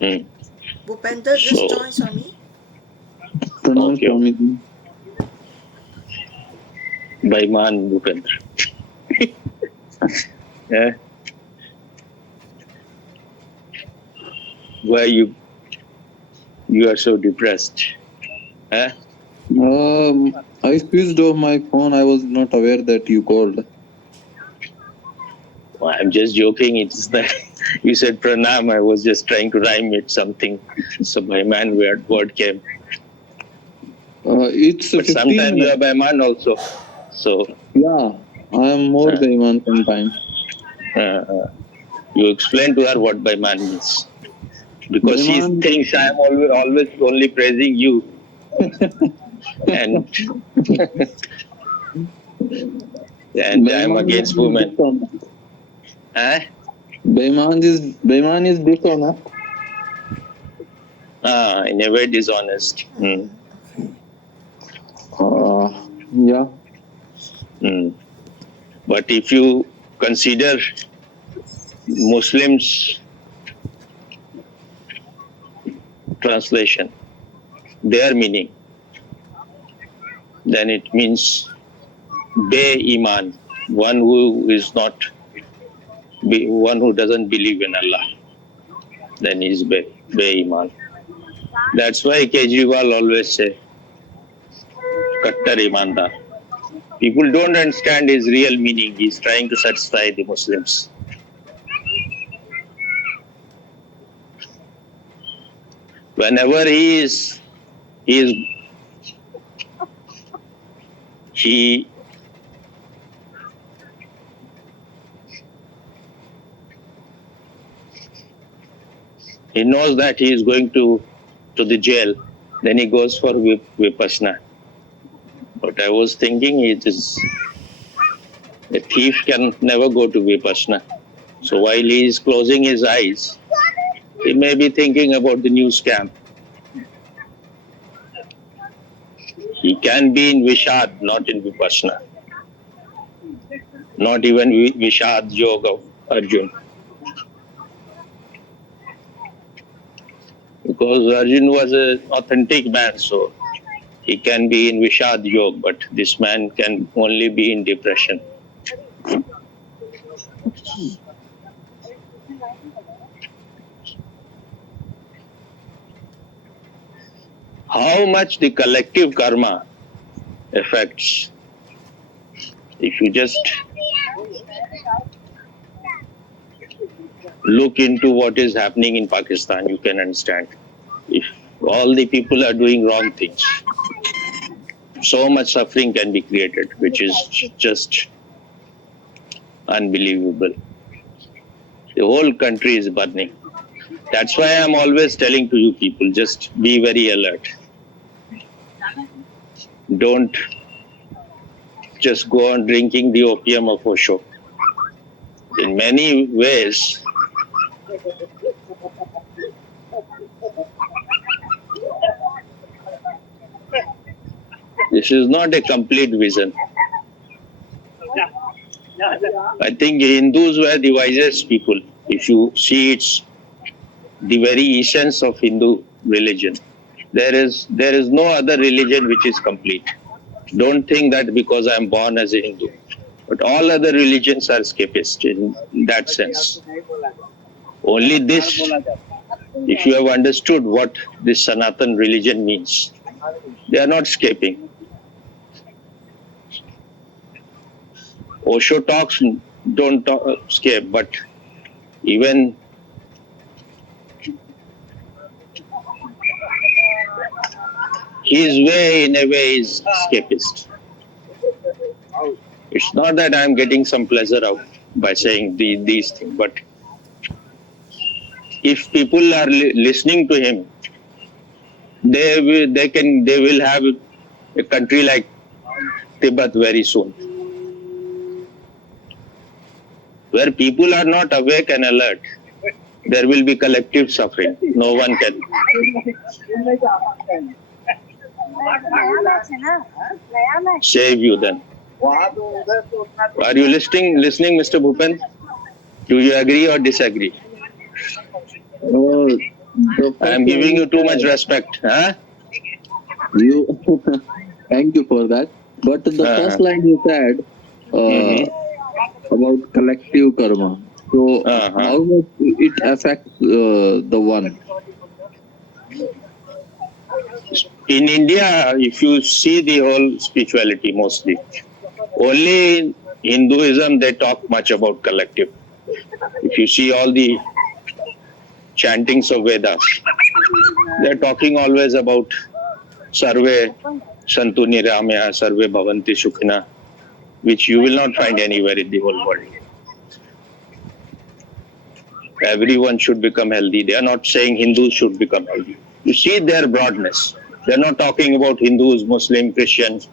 Hmm. Bhupender just So, joined, Swami. Pranam Okay. Swamiji. Baiman Bhupendra. Yeah. Why you are so depressed? Huh? I switched off my phone. I was not aware that you called. Well, I'm just joking. It's that you said pranam. I was just trying to rhyme it something. So Baiman word came. It's But 15 sometimes you are minutes. Baiman also. So Yeah, I am more Baiman sometimes. you explain to her what Baiman means. Because she Baiman, thinks I am always only praising you. and and I am Baiman against is women. dishonest. Huh? Baiman is dishonest. In a way dishonest. Okay. Yeah. But if you consider Muslims translation, their meaning, then it means Be-Iman, one who is not, one who doesn't believe in Allah. Then he's Be-Iman. That's why Kejriwal always say, Kattar Imandar. People don't understand his real meaning. He's trying to satisfy the Muslims. Whenever he knows that he is going to the jail, then he goes for Vipassana. But I was thinking it is a thief can never go to Vipassana. So while he is closing his eyes, he may be thinking about the new scam. He can be in Vishad, not in Vipassana. Not even Vishad Yoga of Arjun. Because Arjun was an authentic man, so he can be in Vishad Yoga, but this man can only be in depression. How much the collective karma affects, if you just look into what is happening in Pakistan, you can understand. If all the people are doing wrong things, so much suffering can be created, which is just unbelievable. The whole country is burning. That's why I'm always telling to you people, just be very alert. Don't just go on drinking the opium of Osho. In many ways, this is not a complete vision. I think Hindus were the wisest people. If you see, it's the very essence of Hindu religion. There is no other religion which is complete. Don't think that because I'm born as a Hindu. But all other religions are escapist in that sense. Only this, if you have understood what this Sanatan religion means, they are not escaping. Osho talks don't escape, but even his way, in a way, is escapist. It's not that I'm getting some pleasure out by saying these things, but if people are listening to him, they will have a country like Tibet very soon, where people are not awake and alert. There will be collective suffering. No one can save you then. Are you listening, Mr. Bhupen? Do you agree or disagree? The I am first giving line you too said- much respect. Huh? You, thank you for that. But the first line you said Mhm. about collective karma. So Uh-huh. how does it affect the one? In India, if you see the whole spirituality mostly, only in Hinduism they talk much about collective. If you see all the chantings of Vedas, they're talking always about Sarve Santu Niramya, Sarve Bhavanti Sukhina, which you will not find anywhere in the whole world. Everyone should become healthy. They are not saying Hindus should become healthy. You see their broadness. They're not talking about Hindus, Muslim, Christians.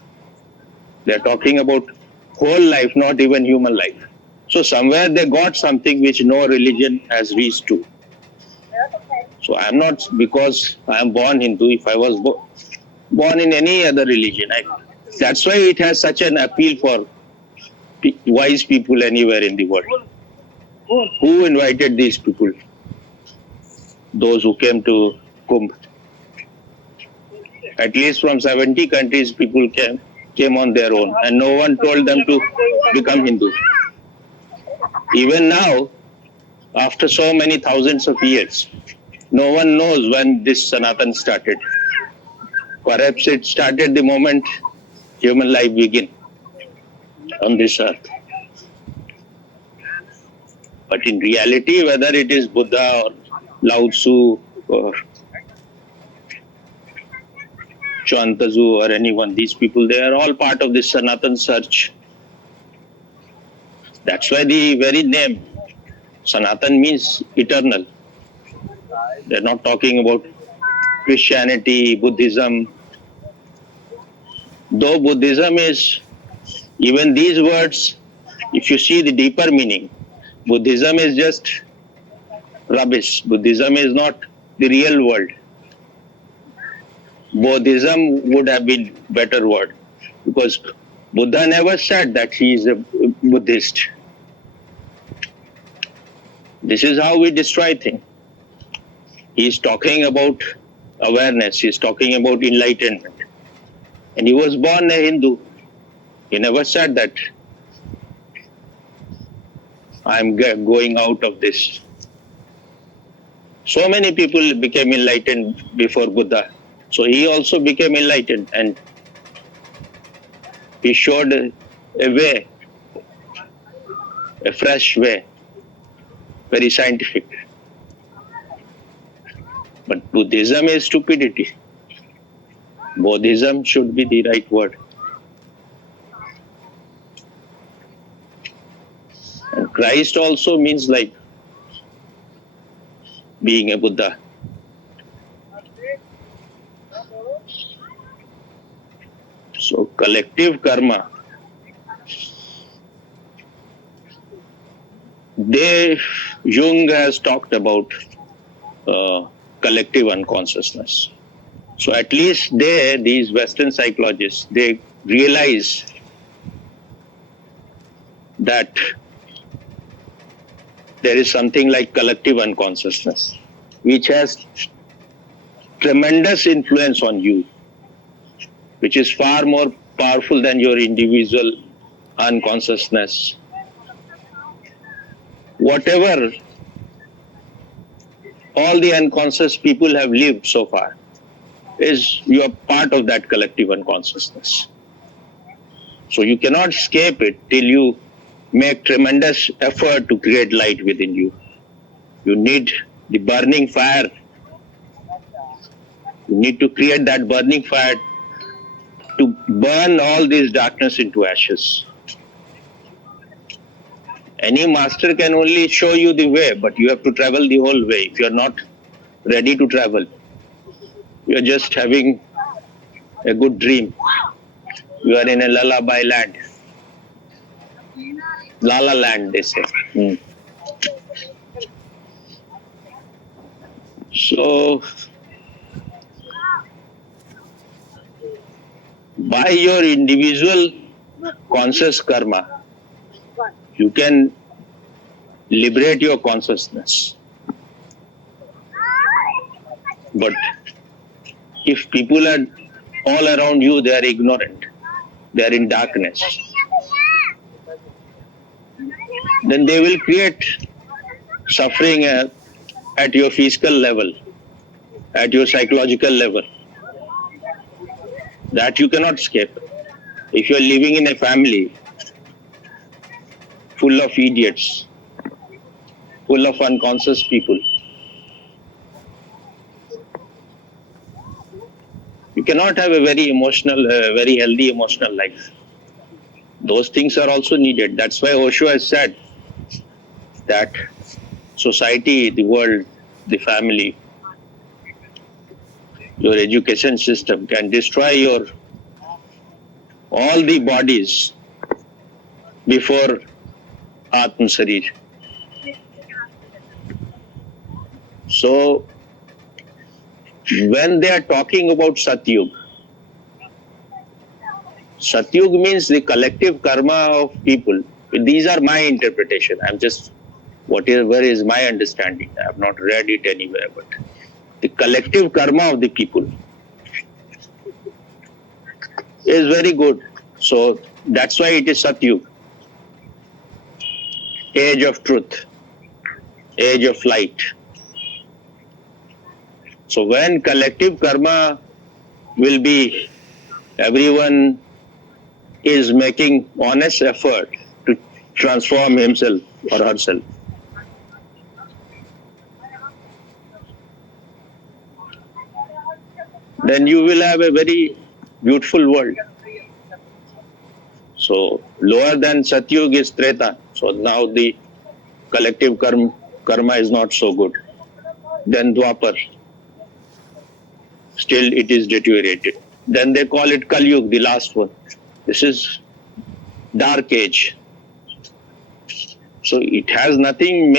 They're talking about whole life, not even human life. So somewhere they got something which no religion has reached to. So I'm not, because I am born Hindu. If I was born in any other religion, that's why it has such an appeal for wise people anywhere in the world. Who invited these people? Those who came to Kumbh. At least from 70 countries, people came on their own, and no one told them to become Hindu. Even now, after so many thousands of years, no one knows when this Sanatan started. Perhaps it started the moment human life began on this earth. But in reality, whether it is Buddha or Lao Tzu or Chuantazu or anyone, these people, they are all part of this Sanatan search. That's why the very name Sanatan means eternal. They're not talking about Christianity, Buddhism. Though Buddhism is, even these words, if you see the deeper meaning, Buddhism is just rubbish. Buddhism is not the real world. Buddhism would have been better word, because Buddha never said that he is a Buddhist. This is how we destroy things. He is talking about awareness. He is talking about enlightenment. And he was born a Hindu. He never said that I am going out of this. So many people became enlightened before Buddha. So he also became enlightened, and he showed a way, a fresh way, very scientific. But Buddhism is stupidity. Buddhism should be the right word. And Christ also means like being a Buddha. So collective karma, Jung has talked about collective unconsciousness. So at least these Western psychologists, they realize that there is something like collective unconsciousness, which has tremendous influence on you, which is far more powerful than your individual unconsciousness. Whatever all the unconscious people have lived so far, is you are part of that collective unconsciousness. So you cannot escape it till you make tremendous effort to create light within you. You need the burning fire. You need to create that burning fire to burn all this darkness into ashes. Any master can only show you the way, but you have to travel the whole way. If you are not ready to travel, you are just having a good dream. You are in a lullaby land. Lala land, they say. So, by your individual conscious karma, you can liberate your consciousness. But if people are all around you, they are ignorant, they are in darkness, then they will create suffering at your physical level, at your psychological level, that you cannot escape. If you are living in a family full of idiots, full of unconscious people, you cannot have a very emotional, very healthy emotional life. Those things are also needed. That's why Osho has said that society, the world, the family, your education system can destroy your all the bodies before Atma Sarir. So when they are talking about Satyug, Satyug means the collective karma of people. These are my interpretation. I'm just whatever is my understanding. I have not read it anywhere, but the collective karma of the people is very good. So that's why it is Satyug, age of truth, age of light. So when collective karma will be, everyone is making honest effort to transform himself or herself. Then you will have a very beautiful world. So lower than Satyug is Treta. So now the collective karma is not so good. Then Dwapar, still it is deteriorated. Then they call it Kalyug, the last one. This is dark age. So it has nothing,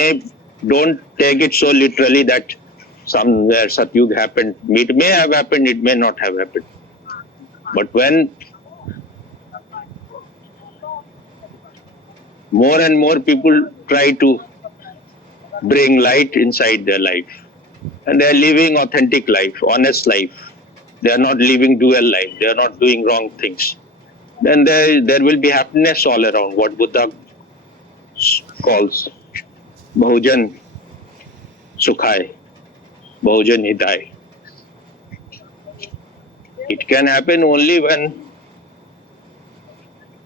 don't take it so literally that somewhere Satyug happened. It may have happened, it may not have happened. But when more and more people try to bring light inside their life, and they are living authentic life, honest life, they are not living dual life, they are not doing wrong things, then there will be happiness all around, what Buddha calls Bahujan Sukhai, Bahujan Hidai. It can happen only when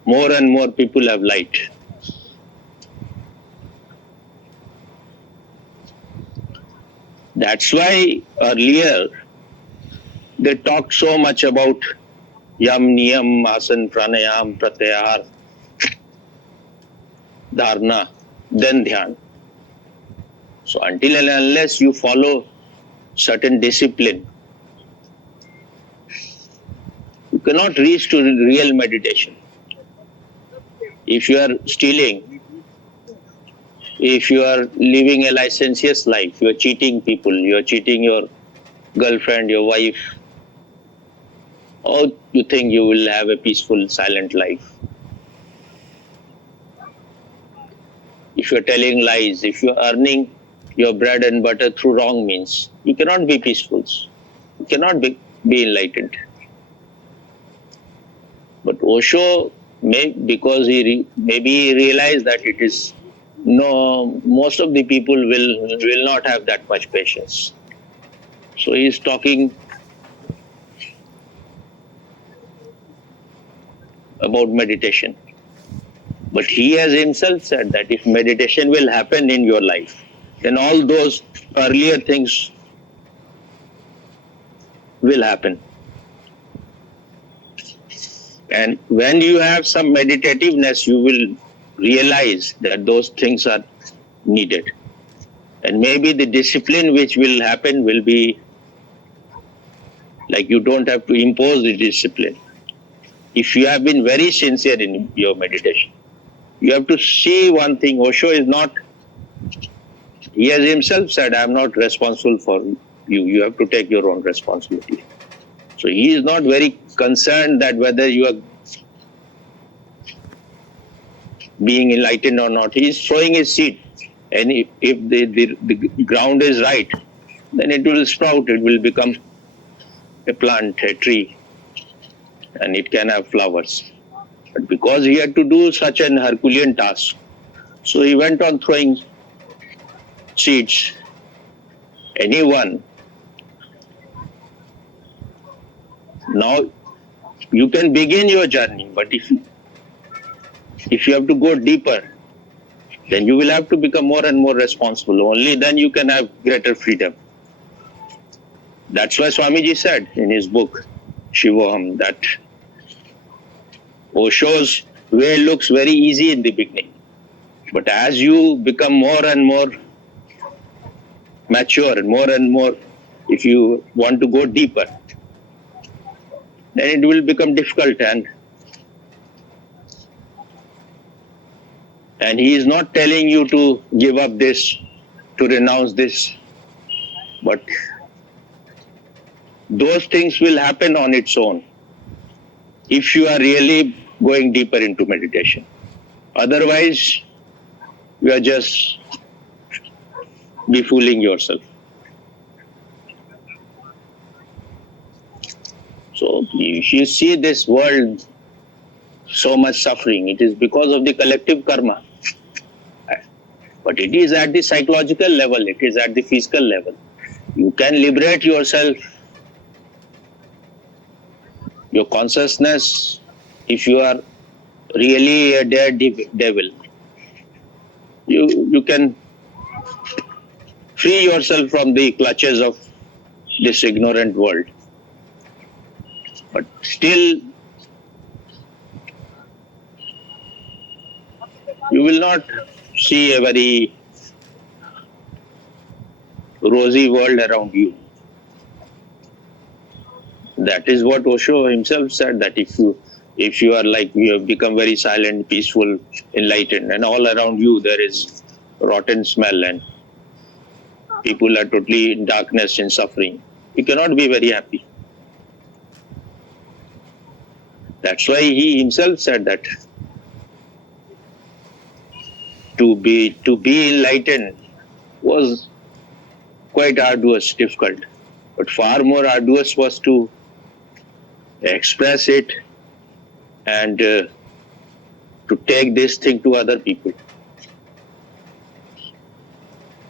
more and more people have light. That's why earlier they talked so much about Yam, Niyam, Asan, Pranayam, Pratyahar, Dharna, then Dhyan. So until and unless you follow certain discipline, you cannot reach to real meditation. If you are stealing, if you are living a licentious life, you are cheating people, you are cheating your girlfriend, your wife, or you think you will have a peaceful, silent life. If you are telling lies, if you are earning your bread and butter through wrong means, you cannot be peaceful. You cannot be enlightened. But Osho, because maybe he realized that it is most of the people will not have that much patience. So he is talking about meditation. But he has himself said that if meditation will happen in your life, then all those earlier things will happen. And when you have some meditativeness, you will realize that those things are needed. And maybe the discipline which will happen will be like you don't have to impose the discipline. If you have been very sincere in your meditation, you have to see one thing. Osho is not, he has himself said, I am not responsible for you. You have to take your own responsibility. So he is not very concerned that whether you are being enlightened or not. He is sowing his seed. And if the ground is right, then it will sprout, it will become a plant, a tree, and it can have flowers. But because he had to do such an Herculean task, so he went on throwing seeds. Anyone. Now you can begin your journey, but if you have to go deeper, then you will have to become more and more responsible. Only then you can have greater freedom. That's why Swamiji said in his book, Shivoham, that Osho's way looks very easy in the beginning. But as you become more and more mature and more, if you want to go deeper, then it will become difficult. And he is not telling you to give up this, to renounce this, but those things will happen on its own if you are really going deeper into meditation. Otherwise, you are just befooling yourself. So if you see this world, so much suffering, it is because of the collective karma. But it is at the psychological level, it is at the physical level. You can liberate yourself, your consciousness, if you are really a daredevil. You can free yourself from the clutches of this ignorant world. But still, you will not see a very rosy world around you. That is what Osho himself said, that if you are like, you have become very silent, peaceful, enlightened, and all around you there is rotten smell and people are totally in darkness and suffering, you cannot be very happy. That's why he himself said that to be enlightened was quite arduous, difficult. But far more arduous was to express it and to take this thing to other people.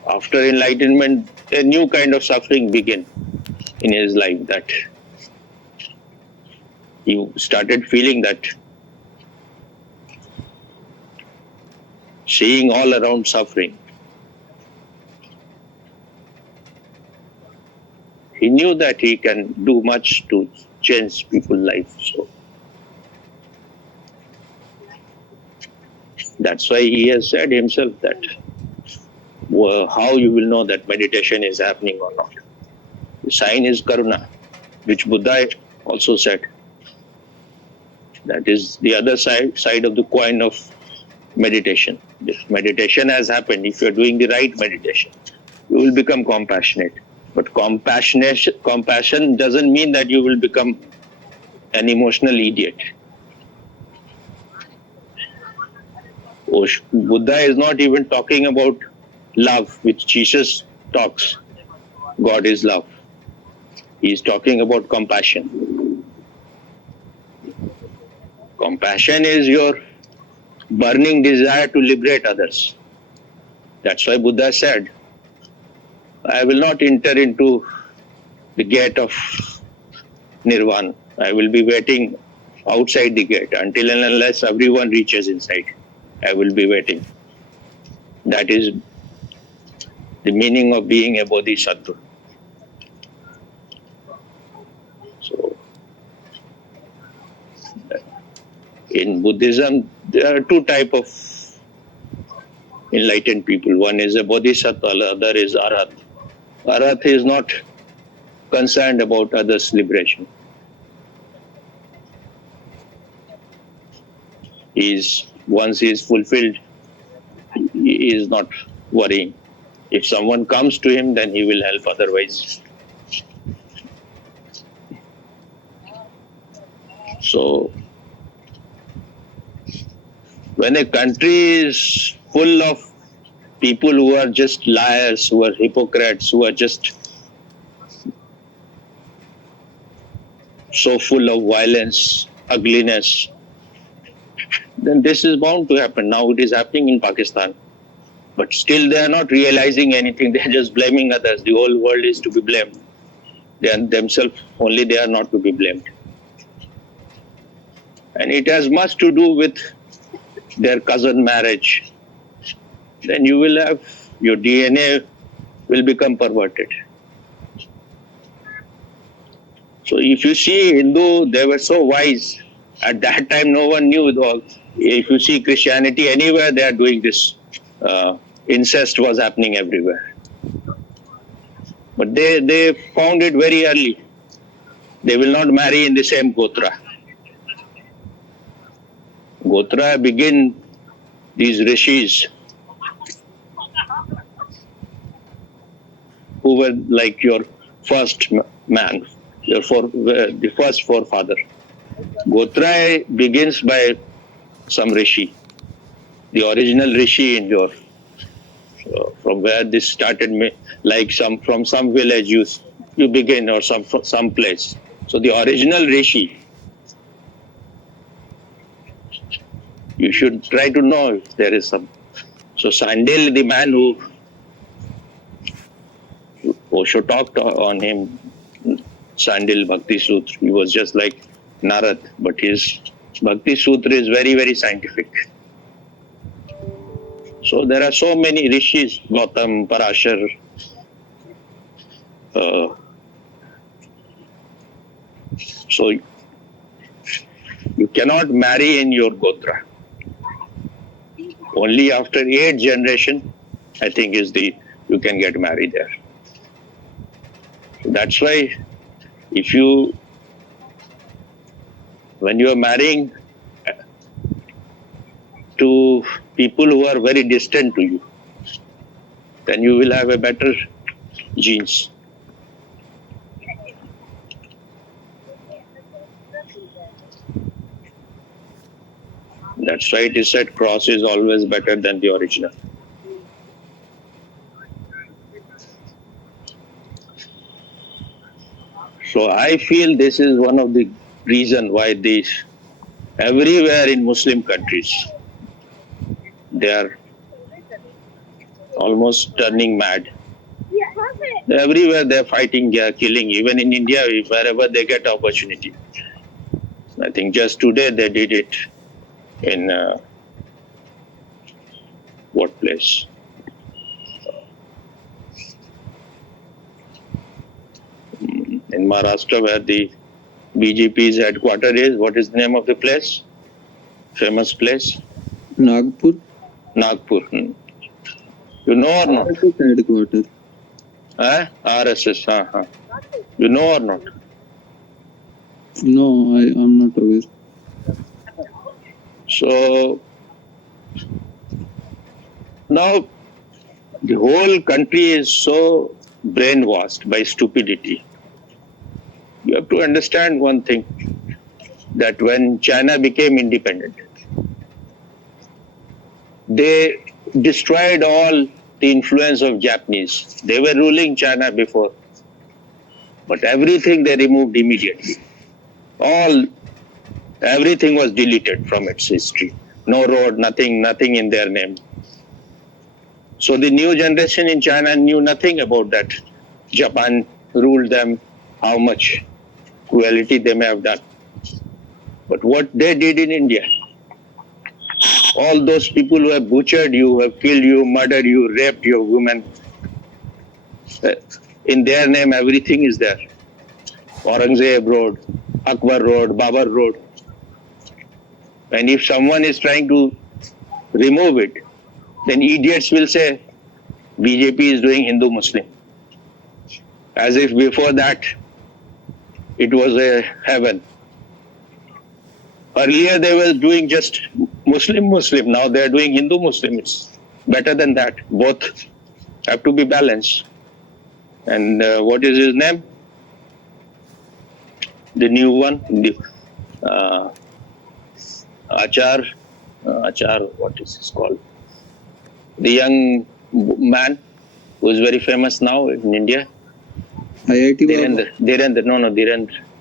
After enlightenment, a new kind of suffering began in his life, that he started feeling that seeing all around suffering, he knew that he can do much to change people's life. So that's why he has said himself that how you will know that meditation is happening or not. The sign is karuna, which Buddha also said. That is the other side of the coin of meditation. If meditation has happened, if you are doing the right meditation, you will become compassionate. But compassion doesn't mean that you will become an emotional idiot. Buddha is not even talking about love, which Jesus talks. God is love. He is talking about compassion. Compassion is your burning desire to liberate others. That's why Buddha said, I will not enter into the gate of nirvana. I will be waiting outside the gate until and unless everyone reaches inside. I will be waiting. That is the meaning of being a bodhisattva. So, in Buddhism, there are two types of enlightened people. One is a bodhisattva, the other is arhat. Arhat is not concerned about others' liberation. Once he is fulfilled, he is not worrying. If someone comes to him, then he will help, otherwise. So, when a country is full of people who are just liars, who are hypocrites, who are just so full of violence, ugliness, then this is bound to happen. Now it is happening in Pakistan. But still they are not realizing anything. They are just blaming others. The whole world is to be blamed. They are themselves only, they are not to be blamed. And it has much to do with their cousin marriage. Then you will have, your DNA will become perverted. So if you see Hindu, they were so wise. At that time, no one knew. If you see Christianity anywhere, they are doing this. Incest was happening everywhere. But they found it very early. They will not marry in the same Gotra. Gotra begin these rishis who were like your first man, the first forefather. Gotra begins by some rishi, the original rishi in your, from where this started, like from some village you begin, or some place. So the original rishi, you should try to know if there is some. So Sandil, the man who Osho talked on him, Sandil Bhakti Sutra, he was just like Narad, but his Bhakti Sutra is very, very scientific. So there are so many rishis, Gautam, Parashar, so you cannot marry in your Gotra. Only after 8th generation, I think, you can get married there. So that's why when you are marrying to people who are very distant to you, then you will have a better genes. That's why it is said cross is always better than the original. So I feel this is one of the reasons why everywhere in Muslim countries, they are almost turning mad. Everywhere they are fighting, they are killing. Even in India, wherever they get opportunity. I think just today they did it in what place? In Maharashtra, where the BJP's headquarters is. What is the name of the place? Famous place? Nagpur. Nagpur. You know or not? Headquarters. RSS. You know or not? No, I am not aware. So now the whole country is so brainwashed by stupidity. You have to understand one thing, that when China became independent, they destroyed all the influence of Japanese. They were ruling China before, but everything they removed immediately. Everything was deleted from its history. No road, nothing in their name. So the new generation in China knew nothing about that. Japan ruled them, how much cruelty they may have done. But what they did in India, all those people who have butchered you, who have killed you, murdered you, raped your women, in their name everything is there. Aurangzeb Road, Akbar Road, Babar Road. And if someone is trying to remove it, then idiots will say BJP is doing Hindu-Muslim. As if before that it was a heaven. Earlier they were doing just Muslim. Now they are doing Hindu-Muslim. It's better than that. Both have to be balanced. And what is his name? The new one, Achar, what is this called? The young man who is very famous now in India. IIT Dhirendra.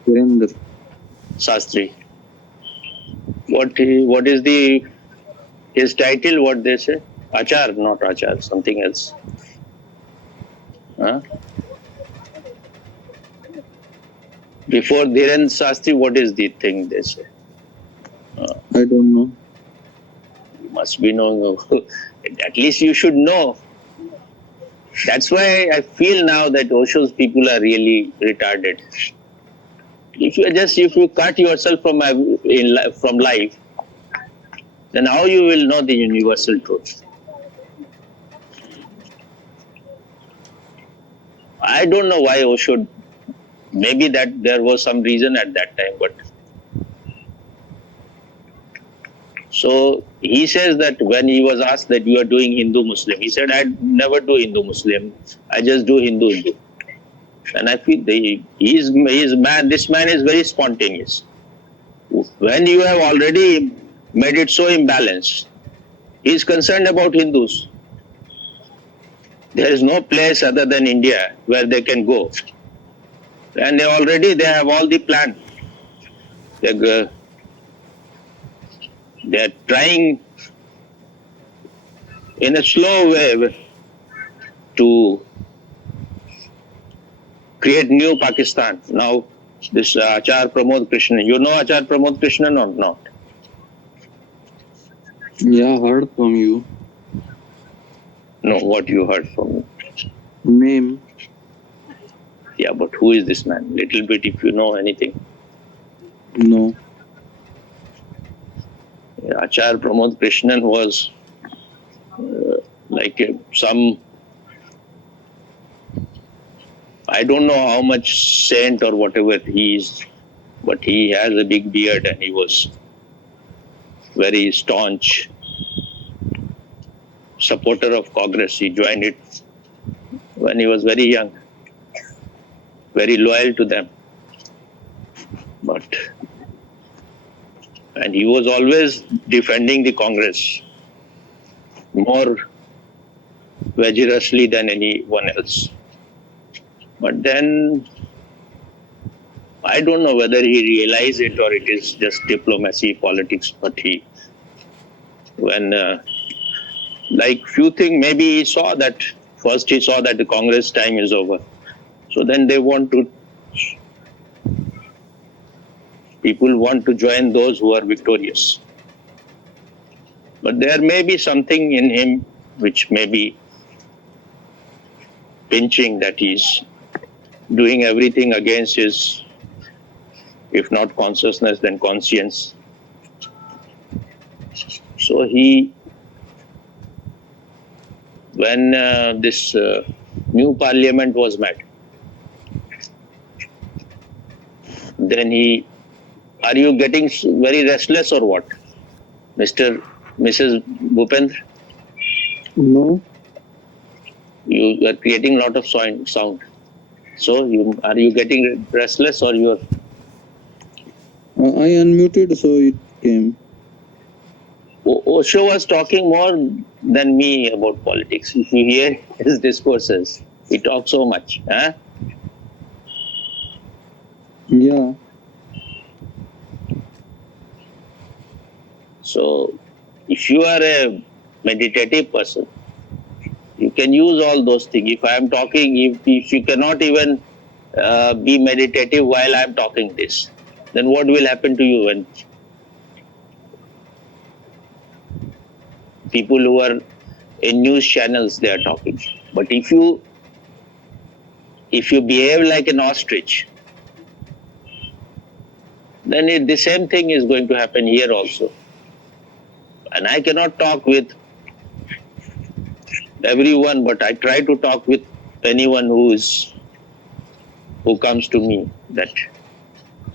Dhirendra. Sastri. What is his title? What they say? Achar, not Achar, something else. Huh? Before Dhiren Sastri, what is the thing they say? I don't know. You must be knowing. At least you should know. That's why I feel now that Osho's people are really retarded. If you cut yourself from life, then how you will know the universal truth? I don't know why Osho. Maybe that there was some reason at that time, but so he says that when he was asked that you are doing Hindu Muslim, he said, I never do Hindu Muslim. I just do Hindu. And I feel this man is very spontaneous. When you have already made it so imbalanced, he is concerned about Hindus. There is no place other than India where they can go. And they have all the plan. They're trying in a slow way to create new Pakistan. Now, this Achar Pramod Krishnan, you know Achar Pramod Krishnan or not? Yeah, heard from you. No, what you heard from me? Name. Yeah, but who is this man? Little bit if you know anything. No. Achar Pramod Krishnan was some, I don't know how much saint or whatever he is, but he has a big beard and he was very staunch supporter of Congress. He joined it when he was very young, very loyal to them. And he was always defending the Congress more vigorously than anyone else. But then, I don't know whether he realized it or it is just diplomacy, politics, but few things, maybe he saw that the Congress time is over. So then people want to join those who are victorious. But there may be something in him which may be pinching that he's doing everything against his, if not consciousness, then conscience. So when this new parliament was met, then are you getting very restless or what, Mrs. Bhupendra? No. You are creating a lot of sound. So are you getting restless or you are? I unmuted, so it came. Osho was talking more than me about politics. If you hear his discourses, he talks so much. Huh? Yeah. So, if you are a meditative person, you can use all those things. If I am talking, if you cannot even be meditative while I am talking this, then what will happen to you when people who are in news channels, they are talking? But if you behave like an ostrich, then the same thing is going to happen here also. And I cannot talk with everyone, but I try to talk with anyone who comes to me that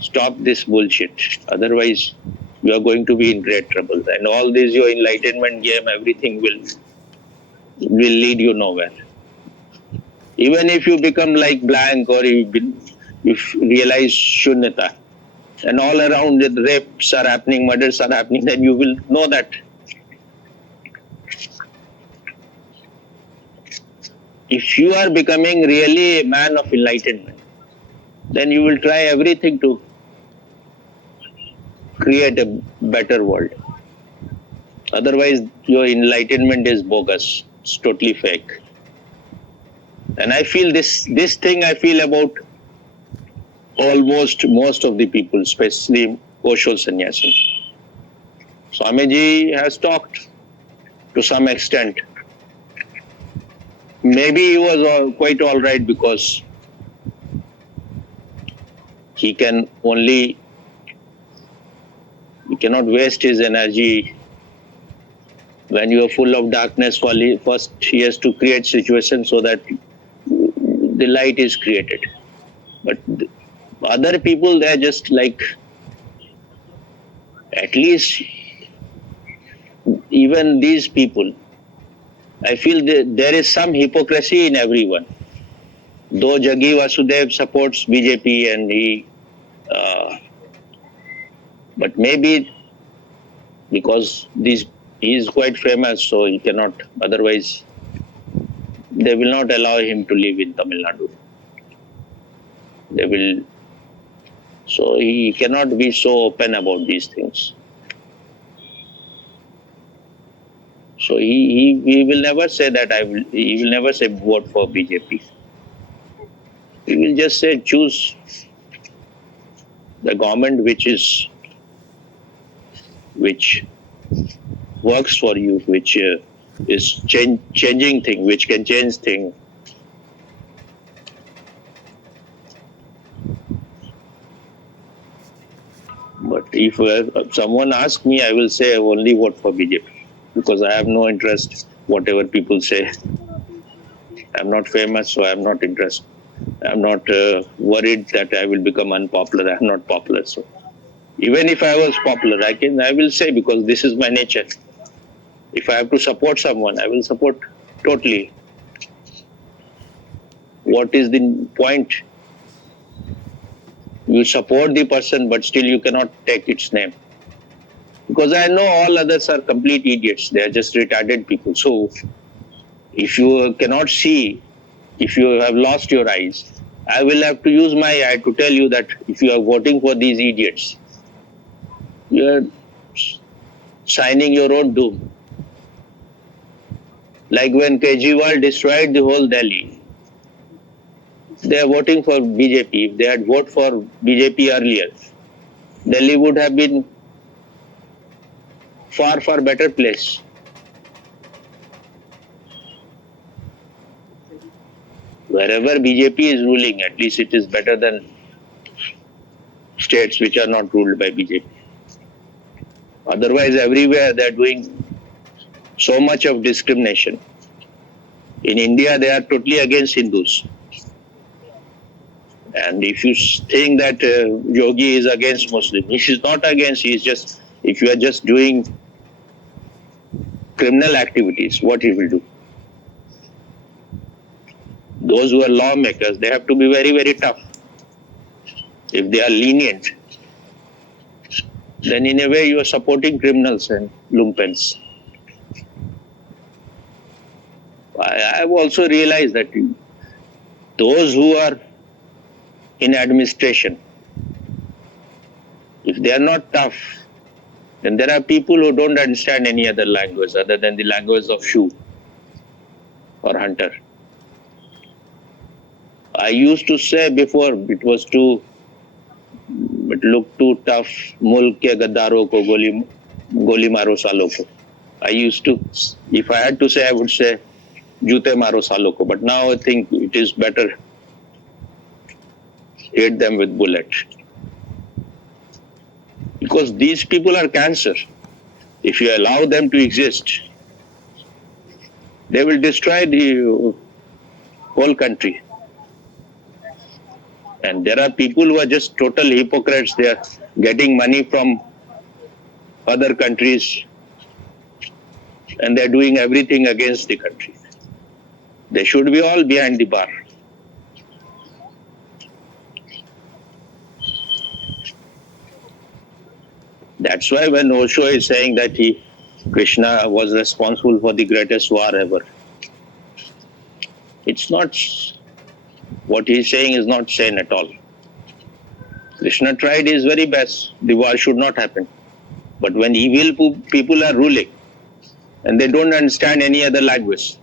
stop this bullshit. Otherwise, you are going to be in great trouble. And all this, your enlightenment game, everything will lead you nowhere. Even if you become like blank or you realize shunyata, and all around the rapes are happening, murders are happening, then you will know that. If you are becoming really a man of enlightenment, then you will try everything to create a better world. Otherwise, your enlightenment is bogus. It's totally fake. And I feel this thing I feel about almost most of the people, especially Osho sannyasi. Swamiji has talked to some extent. Maybe he was quite all right because he cannot waste his energy when you are full of darkness. First, he has to create situations so that the light is created. But other people, they are just like, at least even these people, I feel there is some hypocrisy in everyone. Though Jaggi Vasudev supports BJP and but maybe because he is quite famous, so he cannot, otherwise they will not allow him to live in Tamil Nadu. So he cannot be so open about these things. So he will never say that he will never say vote for BJP. He will just say choose the government which works for you, which is changing thing, which can change thing. But if someone asks me, I will say only vote for BJP because I have no interest whatever people say. I'm not famous, so I'm not interested. I'm not worried that I will become unpopular. I'm not popular, so even if I was popular, I will say, because this is my nature. If I have to support someone, I will support totally. What is the point? You support the person, but still you cannot take its name. Because I know all others are complete idiots. They are just retarded people. So if you cannot see, if you have lost your eyes, I will have to use my eye to tell you that if you are voting for these idiots, you are signing your own doom. Like when Kejriwal destroyed the whole Delhi, they are voting for BJP. If they had voted for BJP earlier, Delhi would have been far, far better place. Wherever BJP is ruling, at least it is better than states which are not ruled by BJP. Otherwise, everywhere they are doing so much of discrimination. In India, they are totally against Hindus. And if you think that Yogi is against Muslims, he is not against, he is just, if you are just doing criminal activities, what he will do? Those who are lawmakers, they have to be very, very tough. If they are lenient, then in a way you are supporting criminals and lumpens. I have also realized that those who are in administration, if they are not tough, then there are people who don't understand any other language other than the language of shoo or hunter. I used to say before, it was too, it looked too tough, mulk ke gaddaro ko goli maro salo ko. I used to, if I had to say, I would say jute maro salo ko. But now I think it is better hit them with bullet. Because these people are cancer. If you allow them to exist, they will destroy the whole country. And there are people who are just total hypocrites. They are getting money from other countries and they are doing everything against the country. They should be all behind the bar. That's why when Osho is saying that Krishna was responsible for the greatest war ever, it's not, what he's saying is not sane at all. Krishna tried his very best. The war should not happen. But when evil people are ruling and they don't understand any other language,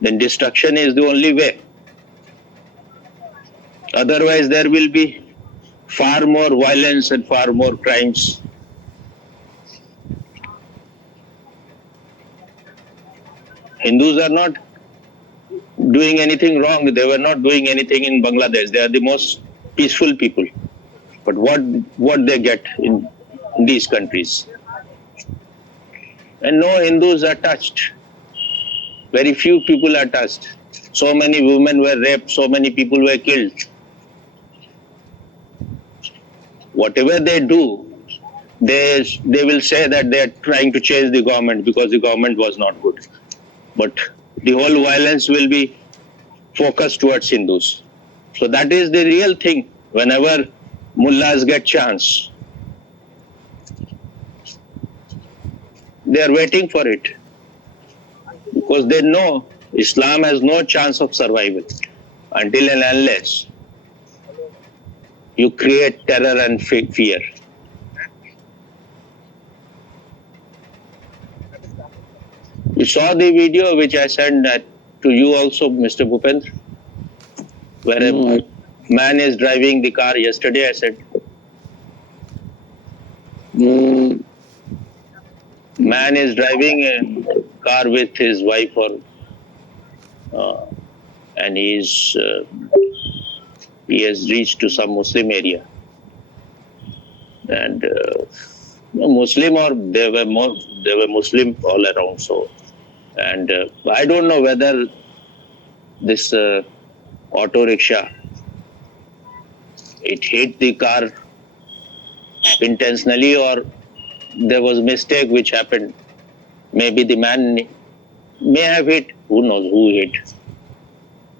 then destruction is the only way. Otherwise, there will be far more violence and far more crimes. Hindus are not doing anything wrong. They were not doing anything in Bangladesh. They are the most peaceful people. But what they get in these countries? And no Hindus are touched. Very few people are touched. So many women were raped, so many people were killed. Whatever they do, they will say that they are trying to change the government because the government was not good. But the whole violence will be focused towards Hindus. So that is the real thing. Whenever mullahs get chance, they are waiting for it because they know Islam has no chance of survival until and unless you create terror and fear. You saw the video which I sent to you also, Mr. Bhupendra, where a man is driving the car. Yesterday I said, man is driving a car with his wife, and he has reached to some Muslim area, and Muslim, or there were Muslim all around. So, and I don't know whether this auto rickshaw, it hit the car intentionally or there was a mistake which happened. Maybe the man may have hit, who knows who hit.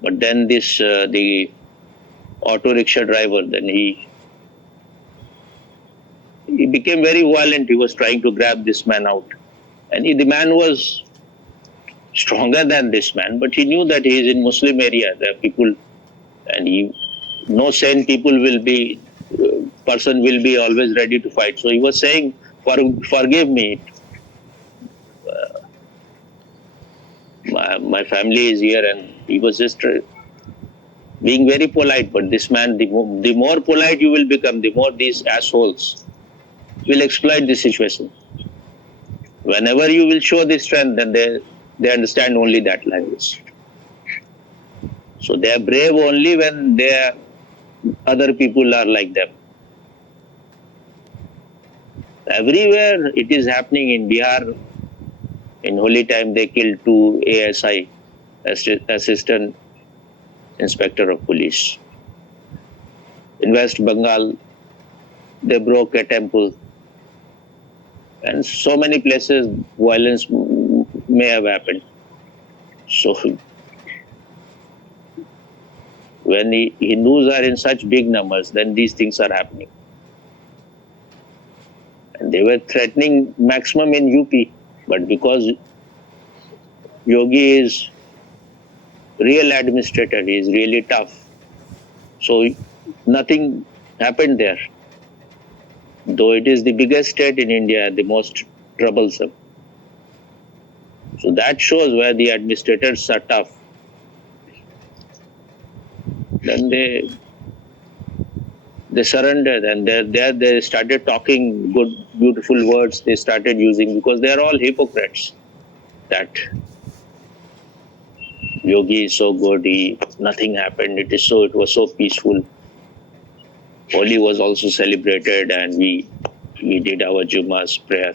But then this the auto rickshaw driver, then he became very violent. He was trying to grab this man out, and the man was stronger than this man, but he knew that he is in Muslim area. There are people, and no sane person will be always ready to fight. So he was saying, forgive me. My family is here, and he was just being very polite. But this man, the more polite you will become, the more these assholes will exploit the situation. Whenever you will show this strength, then they understand only that language. So they are brave only when other people are like them. Everywhere it is happening. In Bihar, in holy time, they killed 2 ASI, Assistant Inspector of Police. In West Bengal, they broke a temple. And so many places violence may have happened. So when Hindus are in such big numbers, then these things are happening. And they were threatening maximum in UP, but because Yogi is real administrator, he is really tough. So nothing happened there. Though it is the biggest state in India, the most troublesome. So that shows where the administrators are tough. Then they surrendered, and there they started talking good, beautiful words they started using, because they are all hypocrites. That Yogi is so good, nothing happened, it was so peaceful. Holi was also celebrated, and we did our Jummah's prayer.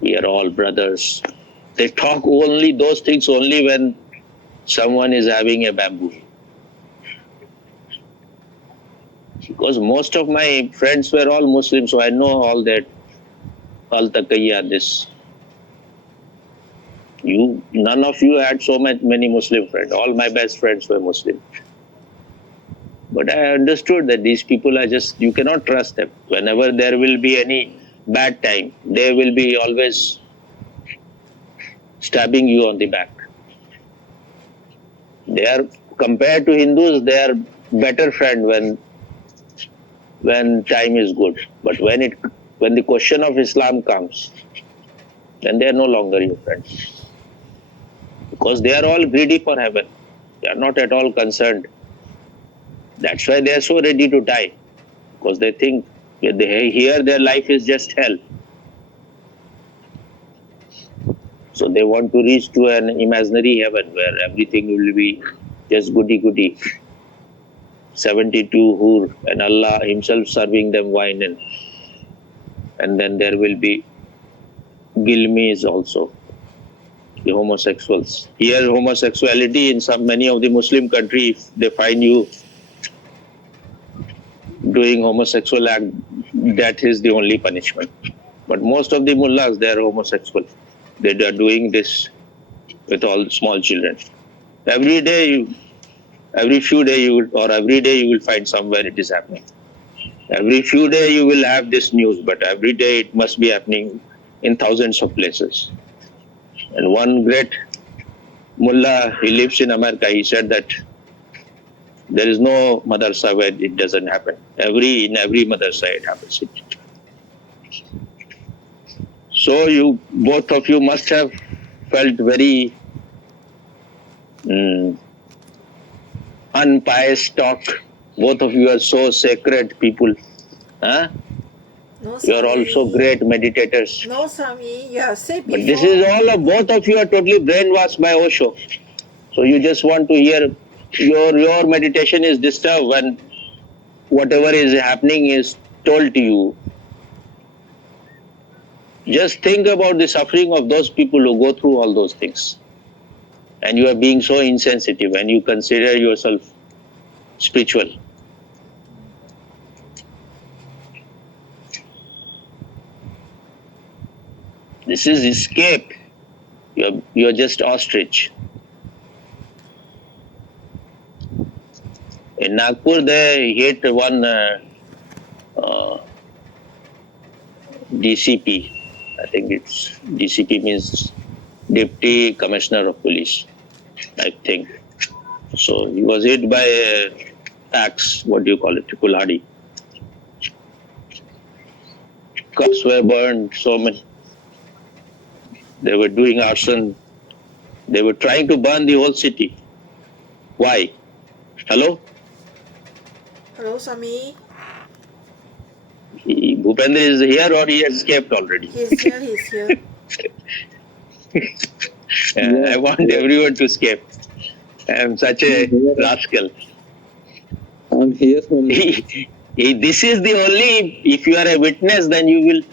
We are all brothers. They talk only those things only when someone is having a bamboo. Because most of my friends were all Muslims, so I know all that. Al Taqiyya, this. None of you had so many Muslim friends. All my best friends were Muslim. But I understood that these people are you cannot trust them. Whenever there will be any bad time, they will be always stabbing you on the back. They are compared to Hindus, they are better friend when time is good. But when the question of Islam comes, then they are no longer your friends. Because they are all greedy for heaven. They are not at all concerned. That's why they are so ready to die. Because they think here their life is just hell. So they want to reach to an imaginary heaven where everything will be just goody-goody. 72 hur and Allah himself serving them wine and then there will be gilmis also, the homosexuals. Here homosexuality in many of the Muslim countries, if they find you doing homosexual act, that is the only punishment. But most of the mullahs, they are homosexual. They are doing this with all small children. Every day, every day you will find somewhere it is happening. Every few days you will have this news, but every day it must be happening in thousands of places. And one great mullah, he lives in America, he said that there is no madrasa where it doesn't happen. In every madrasa it happens. So both of you must have felt very unpious talk. Both of you are so sacred people. Huh? No, You are also great meditators. No, Swami, you have said But before. this is all of both of you are totally brainwashed by Osho. So you just want to hear your meditation is disturbed when whatever is happening is told to you. Just think about the suffering of those people who go through all those things. And you are being so insensitive and you consider yourself spiritual. This is escape. You're just ostrich. In Nagpur, they hit one DCP. I think it's DCP means Deputy Commissioner of Police, I think. So he was hit by a axe, what do you call it, kulhadi. Cars were burned, so many. They were doing arson. They were trying to burn the whole city. Why? Hello? Hello, Swami. Bhupendra is here or he has escaped already? He's here. I want everyone to escape. I am such a rascal. I'm here only. This is the only, if you are a witness, then you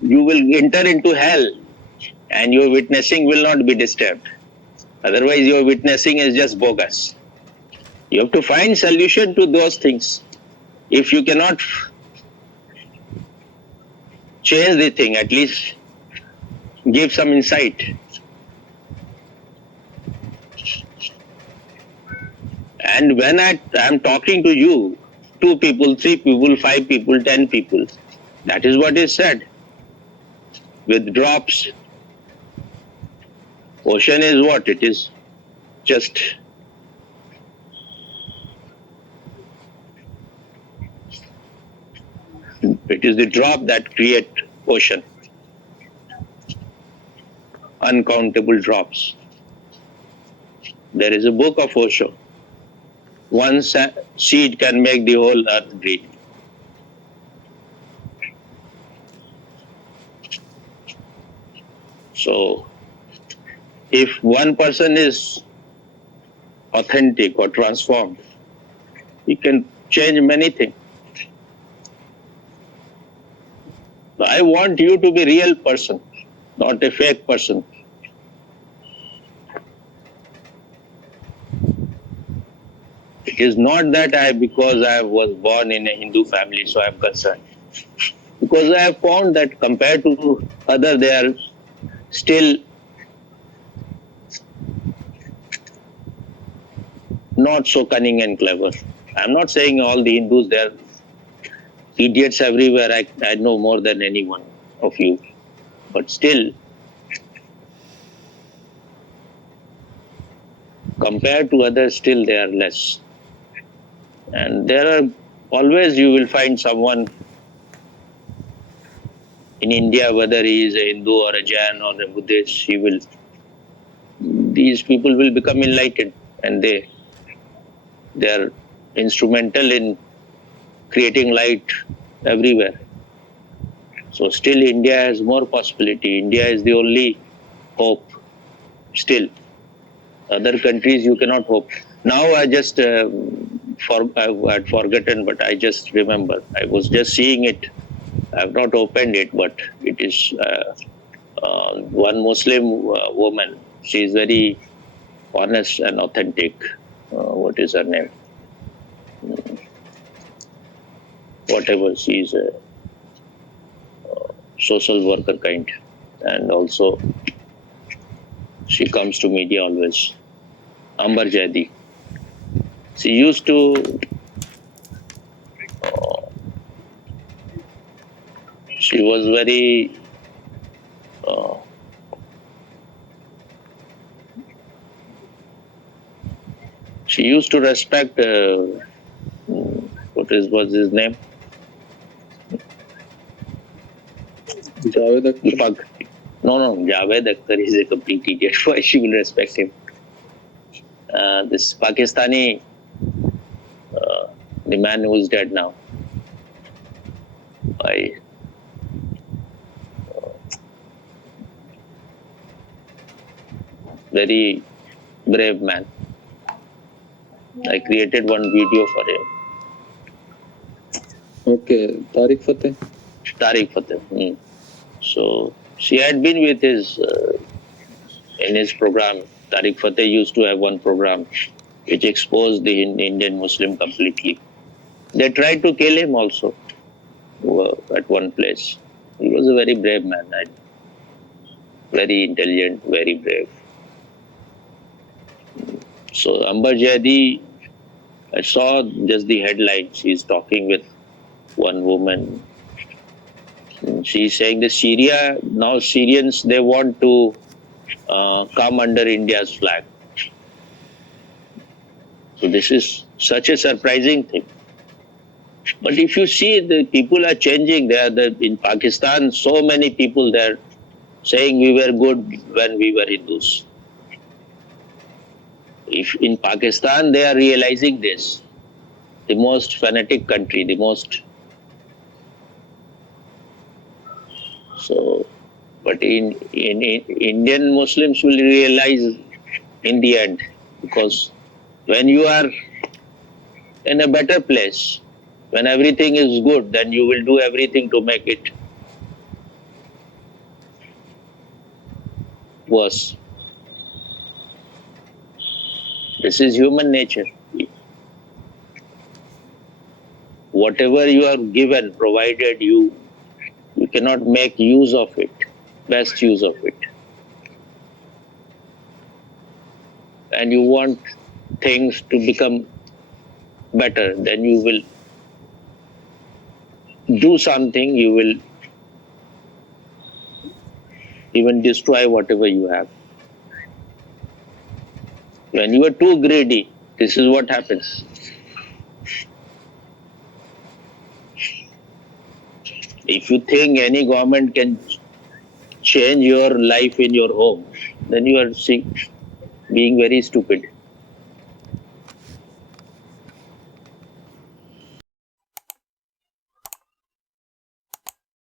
will enter into hell and your witnessing will not be disturbed. Otherwise your witnessing is just bogus. You have to find solution to those things. If you cannot change the thing, at least give some insight. And when I am talking to you, 2 people, 3 people, 5 people, 10 people, that is what is said. With drops. Ocean is what? It is just it is the drop that create ocean. Uncountable drops. There is a book of Osho. One seed can make the whole earth green. So, if one person is authentic or transformed, he can change many things. I want you to be a real person, not a fake person. It is not that because I was born in a Hindu family, so I am concerned. Because I have found that compared to others, they are still not so cunning and clever. I am not saying all the Hindus, they are idiots everywhere. I know more than any one of you. But still, compared to others, still they are less. And there are always, you will find someone in India, whether he is a Hindu or a Jain or a Buddhist, these people will become enlightened, and they are instrumental in creating light everywhere. So still India has more possibility. India is the only hope still. Other countries you cannot hope. Now I just I had forgotten, but I just remember. I was just seeing it. I have not opened it, but it is one Muslim woman. She is very honest and authentic. What is her name? Whatever, she is a social worker kind, and also she comes to media always. Amber Jadi. She used to. She was very. She used to respect. Was his name? Javed Akhtar. No, Javed Akhtar is a complete idiot. Why she will respect him? This Pakistani, the man who is dead now. Very brave man. I created one video for him. Okay, Tariq Fateh. Tariq Fateh. So she had been with his in his program. Tariq Fateh used to have one program which exposed the Indian Muslim completely. They tried to kill him also at one place. He was a very brave man, very intelligent, very brave. So Amber Jadi, I saw just the headline. She's talking with one woman. She's saying that now Syrians, they want to come under India's flag. So this is such a surprising thing. But if you see, the people are changing. In Pakistan, so many people there saying we were good when we were Hindus. If in Pakistan they are realizing this, the most fanatic country, but in Indian Muslims will realize in the end, because when you are in a better place, when everything is good, then you will do everything to make it worse. This is human nature. Whatever you are given, provided you cannot make use of it, best use of it. And you want things to become better, then you will do something, you will even destroy whatever you have. When you are too greedy, this is what happens. If you think any government can change your life in your home, then you are being very stupid.